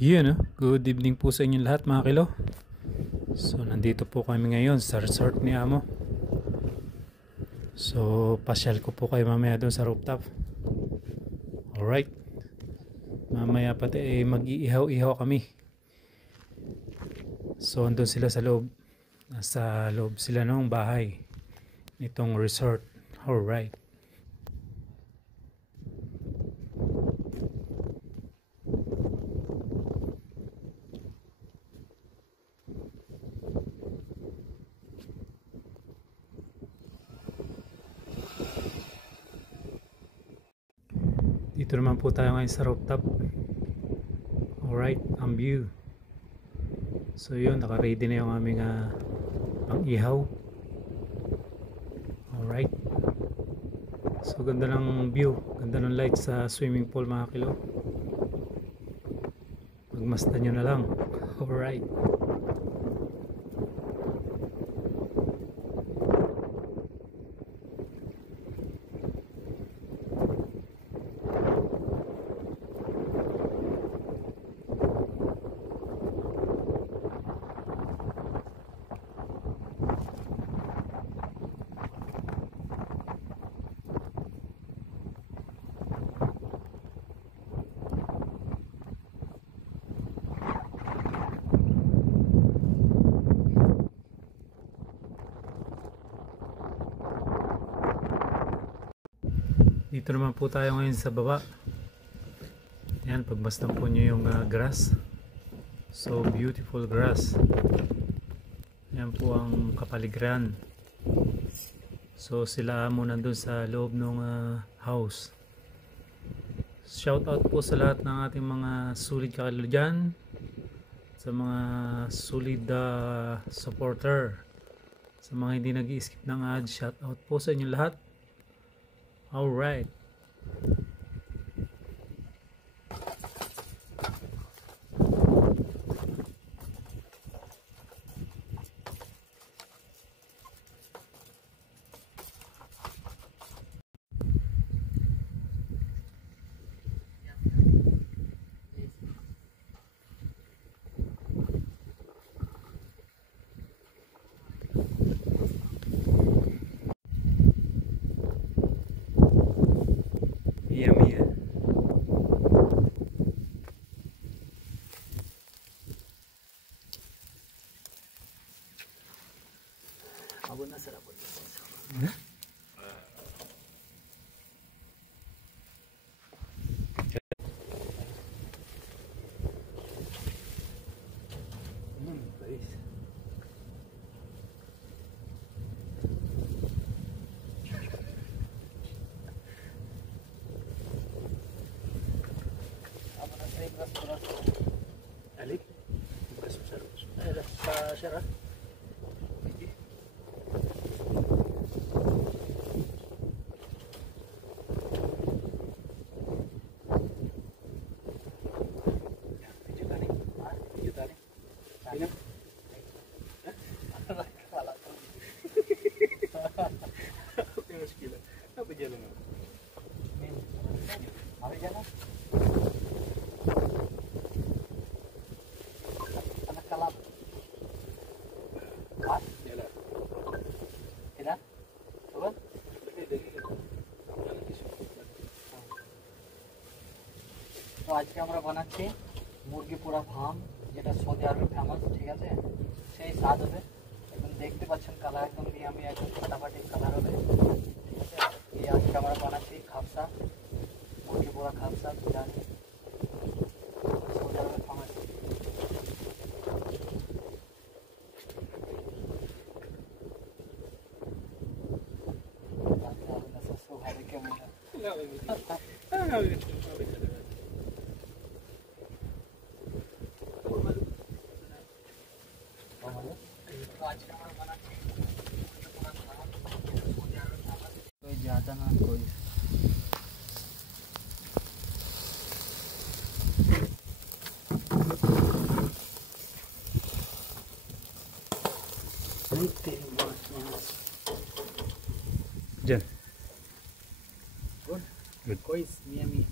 Yun, good evening po sa inyong lahat mga kilo. So nandito po kami ngayon sa resort ni Amo. So pasyal ko po kayo mamaya doon sa rooftop. Alright. Mamaya pati mag-iihaw-ihaw kami. So andun sila sa loob. Nasa loob sila ng bahay nitong resort. Alright. Dito naman po tayo ngayon sa rooftop. Alright, ang view. So yun, naka-ready na yung aming pang-ihaw. Alright. So ganda ng view, ganda ng light sa swimming pool mga kilo. Magmasdan nyo na lang. Alright. Dito naman po tayo ngayon sa baba. Yan, pagmasdan po nyo yung grass. So beautiful grass. Yan po ang kapaligiran. So sila mo nandun sa loob ng house. Shout out po sa lahat ng ating mga solid kakilo dyan. Sa mga solid supporter. Sa mga hindi nag-i-skip ng ad, shout out po sa inyo lahat. Alright. Yummy. Abon na sarap. Guys. Alik? Ada syarah. Apa jalan? Apa jalan? Anak kalap. What? Jalan. Tidak? Turun? তো আজকে আমরা বানাচ্ছি মুরগি পোড়া ফার্ম, যেটা সৌদি আরবে ফেমাস, ঠিক আছে? সেই স্বাদ হবে। এখন দেখতে পাচ্ছেন কালার একদম ইয়ামি, একদম ফাটাফাটি কালার হবে, ঠিক আছে? এই আজকে আমরা বানাচ্ছি খাবসা, মুরগি পোড়া খাবসা, জানি সৌদি আরবে ফেমাস। कोई ज़्यादा ना कोई Jen. Good. Good. Kois, Miami.